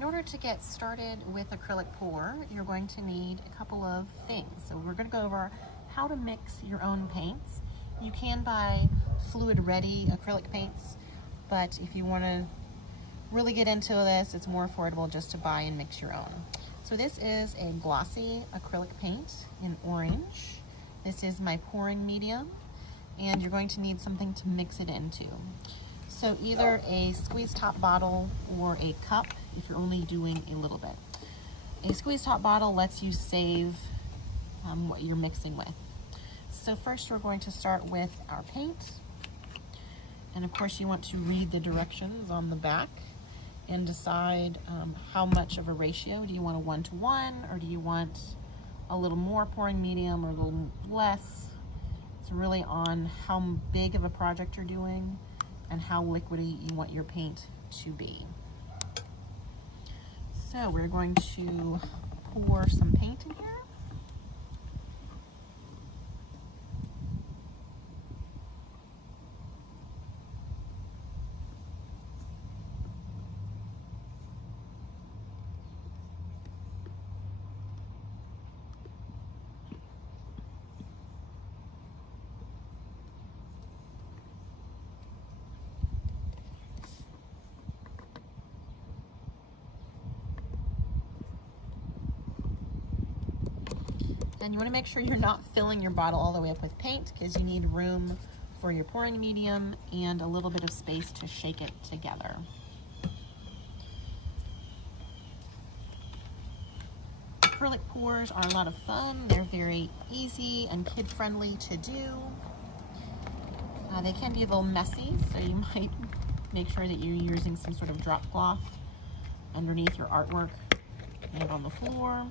In order to get started with acrylic pour, you're going to need a couple of things. So we're going to go over how to mix your own paints. You can buy fluid ready acrylic paints, but if you want to really get into this, it's more affordable just to buy and mix your own. So this is a glossy acrylic paint in orange. This is my pouring medium, and you're going to need something to mix it into. So either a squeeze top bottle or a cup if you're only doing a little bit. A squeeze top bottle lets you save what you're mixing with. So first we're going to start with our paint. And of course you want to read the directions on the back and decide how much of a ratio. Do you want a 1-to-1, or do you want a little more pouring medium or a little less? It's really on how big of a project you're doing and how liquidy you want your paint to be. So we're going to pour some paint in here. And you want to make sure you're not filling your bottle all the way up with paint, because you need room for your pouring medium and a little bit of space to shake it together. Acrylic pours are a lot of fun. They're very easy and kid-friendly to do. They can be a little messy, so you might make sure that you're using some sort of drop cloth underneath your artwork and on the floor.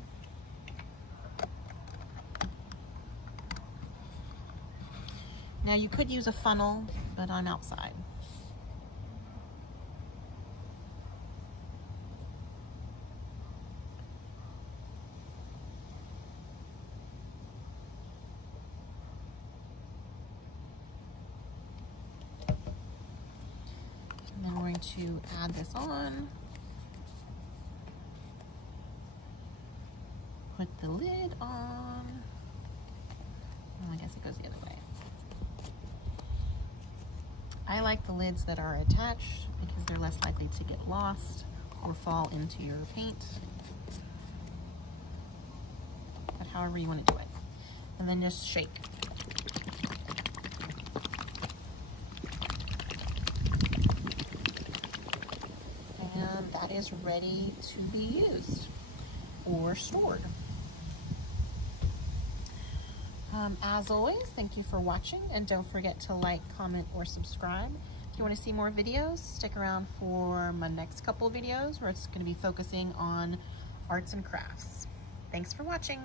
Now you could use a funnel, but I'm outside. And then we're going to add this on. Put the lid on. Well, I guess it goes the other way. I like the lids that are attached because they're less likely to get lost or fall into your paint. But however you want to do it. And then just shake. And that is ready to be used or stored. As always, thank you for watching, and don't forget to like, comment, or subscribe. If you want to see more videos, stick around for my next couple of videos where it's going to be focusing on arts and crafts. Thanks for watching.